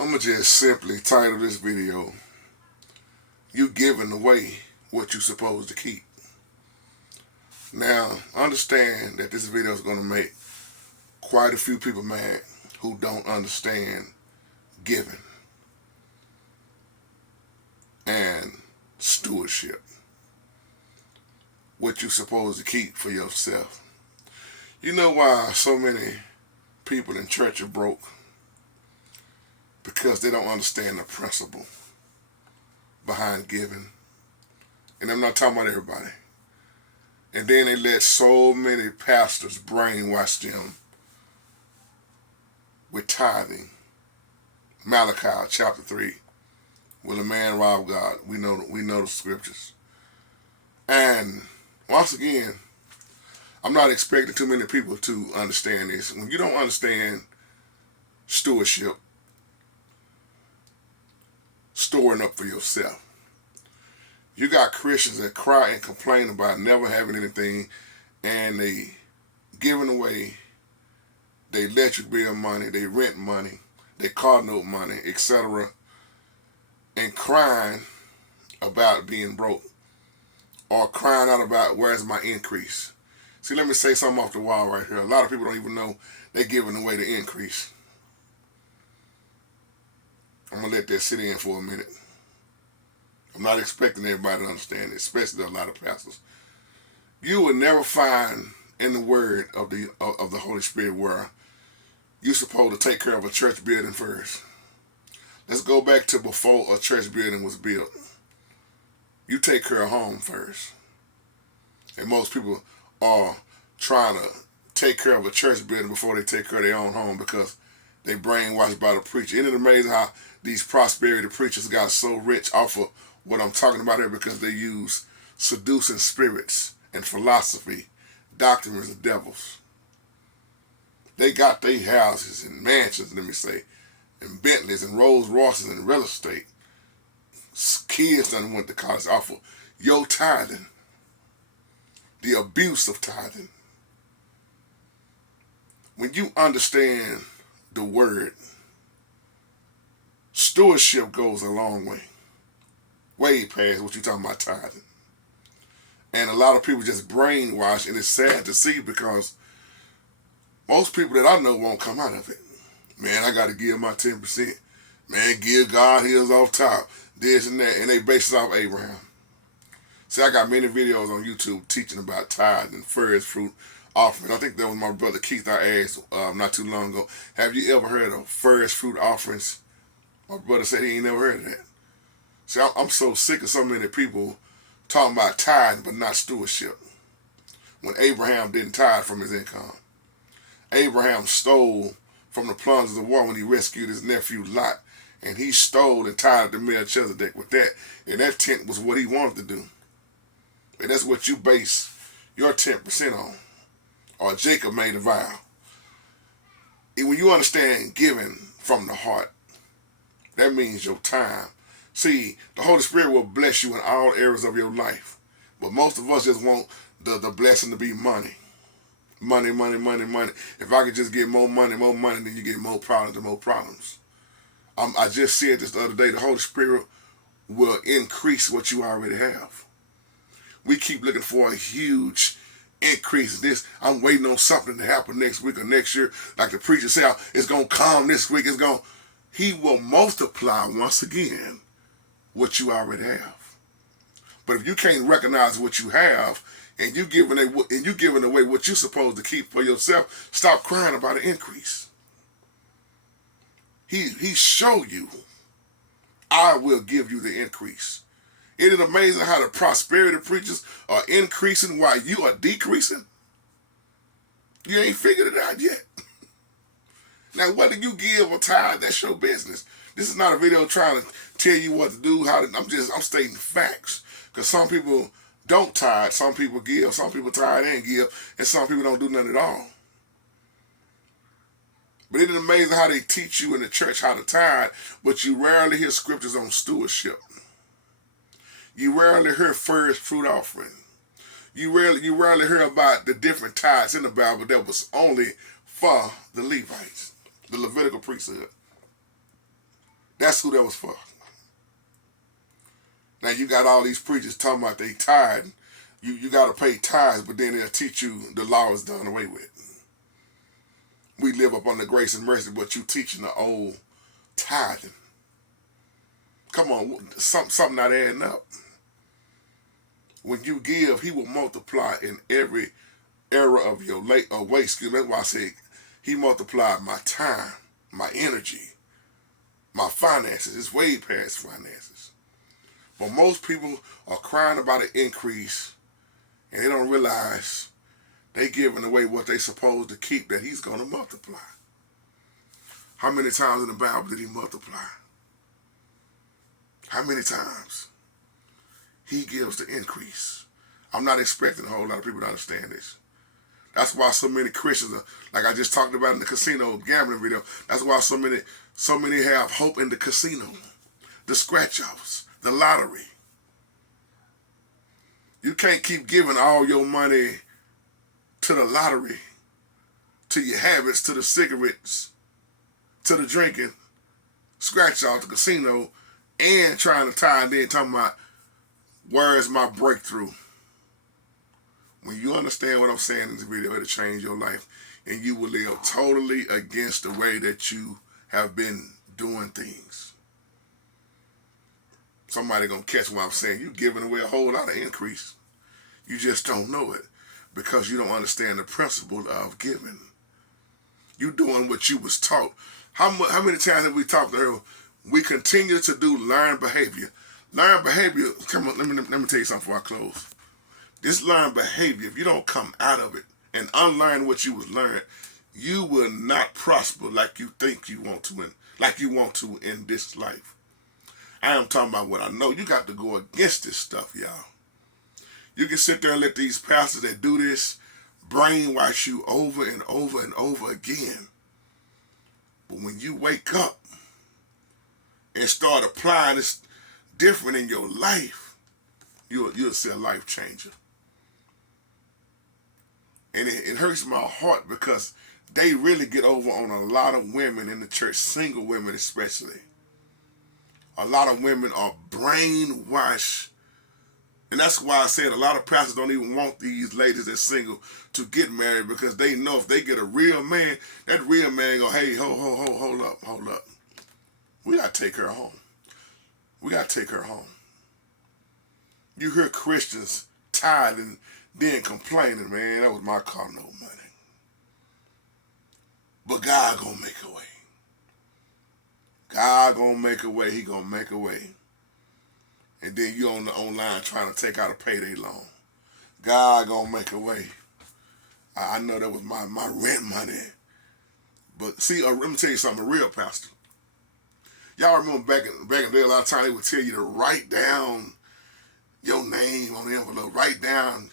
I'm going to just simply title this video, You Giving Away What You're Supposed to Keep. Now, understand that this video is going to make quite a few people mad who don't understand giving and stewardship. What you're supposed to keep for yourself. You know why so many people in church are broke? Because they don't understand the principle behind giving. And I'm not talking about everybody. And then they let so many pastors brainwash them with tithing. Malachi chapter 3. Will a man rob God? We know the scriptures. And once again, I'm not expecting too many people to understand this. When you don't understand stewardship, storing up for yourself. You got Christians that cry and complain about never having anything, and they giving away their electric bill money, their rent money, their car note money, etc., and crying about being broke or crying out about where's my increase. See, let me say something off the wall right here. A lot of people don't even know they're giving away the increase. I'm going to let that sit in for a minute. I'm not expecting everybody to understand it, especially a lot of pastors. You will never find in the word of the Holy Spirit where you're supposed to take care of a church building first. Let's go back to before a church building was built. You take care of home first. And most people are trying to take care of a church building before they take care of their own home because they brainwashed by the preacher. Isn't it amazing how these prosperity preachers got so rich off of what I'm talking about here because they use seducing spirits and philosophy, doctrines of devils. They got their houses and mansions, let me say, and Bentleys and Rolls Royces and real estate. Kids done went to college off of your tithing, the abuse of tithing. When you understand the word, stewardship goes a long way. Way past what you're talking about tithing. And a lot of people just brainwash, and it's sad to see because most people that I know won't come out of it. Man, I got to give my 10%. Man, give God his off top. This and that. And they base it off Abraham. See, I got many videos on YouTube teaching about tithe and first fruit offering. I think that was my brother Keith I asked not too long ago. Have you ever heard of first fruit offerings? My brother said he ain't never heard of that. See, I'm so sick of so many people talking about tithing but not stewardship. When Abraham didn't tithe from his income. Abraham stole from the plunders of war when he rescued his nephew Lot. And he stole and tithed to Melchizedek with that. And that 10 was what he wanted to do. And that's what you base your 10% on. Or Jacob made a vow. And when you understand giving from the heart, that means your time. See, the Holy Spirit will bless you in all areas of your life. But most of us just want the blessing to be money. Money, money, money, money. If I could just get more money, then you get more problems and more problems. I just said this the other day. The Holy Spirit will increase what you already have. We keep looking for a huge increase. I'm waiting on something to happen next week or next year. Like the preacher said, it's going to come this week. He will multiply once again what you already have. But if you can't recognize what you have and you giving away what you're supposed to keep for yourself, stop crying about an increase. He show you, I will give you the increase. Isn't it amazing how the prosperity preachers are increasing while you are decreasing? You ain't figured it out yet. Now, whether you give or tithe, that's your business. This is not a video trying to tell you what to do, I'm stating facts. Because some people don't tithe, some people give, some people tithe and give, and some people don't do nothing at all. But isn't it amazing how they teach you in the church how to tithe, but you rarely hear scriptures on stewardship. You rarely hear first fruit offering. You rarely hear about the different tithes in the Bible that was only for the Levites, the Levitical priesthood. That's who that was for. Now you got all these preachers talking about they tithe. You got to pay tithes, but then they'll teach you the law is done away with. We live up under grace and mercy, but you teaching the old tithing. Come on, something not adding up. When you give, he will multiply in every era of your waste. That's why I say he multiplied my time, my energy, my finances. It's way past finances. But most people are crying about an increase, and they don't realize they giving away what they supposed to keep that he's going to multiply. How many times in the Bible did he multiply? How many times? He gives the increase. I'm not expecting a whole lot of people to understand this. That's why so many Christians are, like I just talked about in the casino gambling video, that's why so many have hope in the casino, the scratch-offs, the lottery. You can't keep giving all your money to the lottery, to your habits, to the cigarettes, to the drinking, scratch-off, the casino, and trying to tie it in, talking about, where is my breakthrough? When you understand what I'm saying in this video, it'll change your life, and you will live totally against the way that you have been doing things. Somebody gonna catch what I'm saying. You giving away a whole lot of increase. You just don't know it because you don't understand the principle of giving. You doing what you was taught. How many times have we talked to her? We continue to do learned behavior. Learned behavior, come on, let me tell you something before I close. This learned behavior, if you don't come out of it and unlearn what you was learned, you will not prosper like you think you want to, like you want to in this life. I am talking about what I know. You got to go against this stuff, y'all. You can sit there and let these pastors that do this brainwash you over and over and over again. But when you wake up and start applying this different in your life, you'll see a life changer. And it hurts my heart because they really get over on a lot of women in the church, single women especially. A lot of women are brainwashed. And that's why I said a lot of pastors don't even want these ladies that's single to get married, because they know if they get a real man, that real man go, hey, hold up. We got to take her home. We got to take her home. You hear Christians tithing, then complaining, man, that was my car, no money. But God gonna make a way. God gonna make a way. He gonna make a way. And then you on the online trying to take out a payday loan. God gonna make a way. I know that was my rent money. But see, let me tell you something, a real pastor. Y'all remember back in the day, a lot of times they would tell you to write down your name on the envelope, write down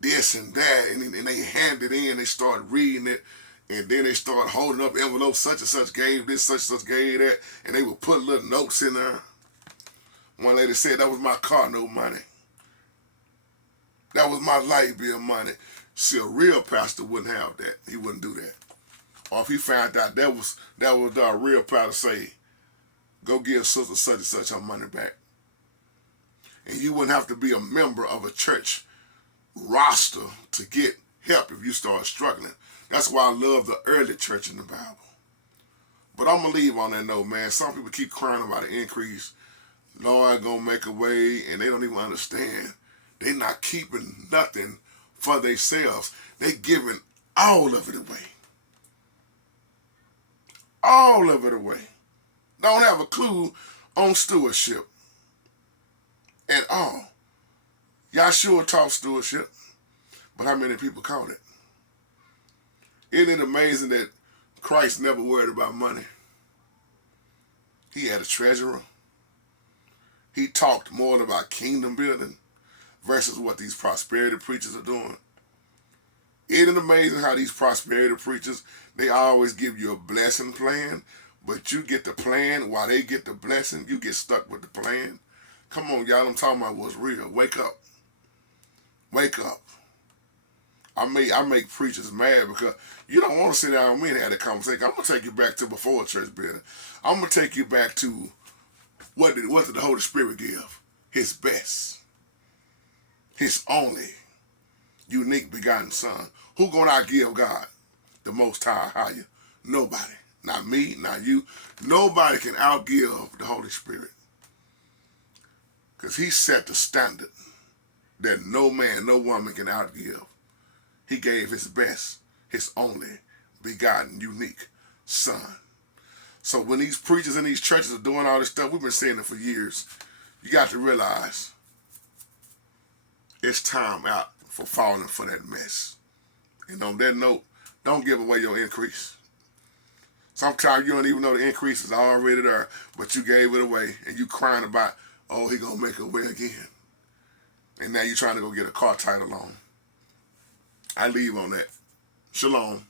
this and that, and they hand it in, they start reading it, and then they start holding up envelopes, such and such gave this, such and such gave that, and they would put little notes in there. One lady said, that was my car note money. That was my light bill money. See, a real pastor wouldn't have that. He wouldn't do that. Or if he found out that was a real pastor, say, go give sister such and such her money back. And you wouldn't have to be a member of a church roster to get help if you start struggling. That's why I love the early church in the Bible. But I'm going to leave on that note, man. Some people keep crying about an increase. Lord gonna make a way, and they don't even understand. They not keeping nothing for themselves. They giving all of it away. All of it away. Don't have a clue on stewardship at all. Yahshua taught stewardship, but how many people caught it? Isn't it amazing that Christ never worried about money? He had a treasurer. He talked more about kingdom building versus what these prosperity preachers are doing. Isn't it amazing how these prosperity preachers, they always give you a blessing plan, but you get the plan while they get the blessing, you get stuck with the plan. Come on, y'all, I'm talking about what's real. Wake up. Wake up. I make preachers mad because you don't want to sit down with me and have that conversation. I'm going to take you back to before church building. I'm going to take you back to What did the Holy Spirit give? His best. His only unique begotten Son. Who gonna outgive God? The Most High higher. Nobody. Not me, not you. Nobody can outgive the Holy Spirit. Because he set the standard that no man, no woman can outgive. He gave his best, his only begotten, unique Son. So when these preachers in these churches are doing all this stuff, we've been saying it for years, you got to realize it's time out for falling for that mess. And on that note, don't give away your increase. Sometimes you don't even know the increase is already there, but you gave it away and you crying about, oh, he gonna make a way again. And now you're trying to go get a car title loan. I leave on that. Shalom.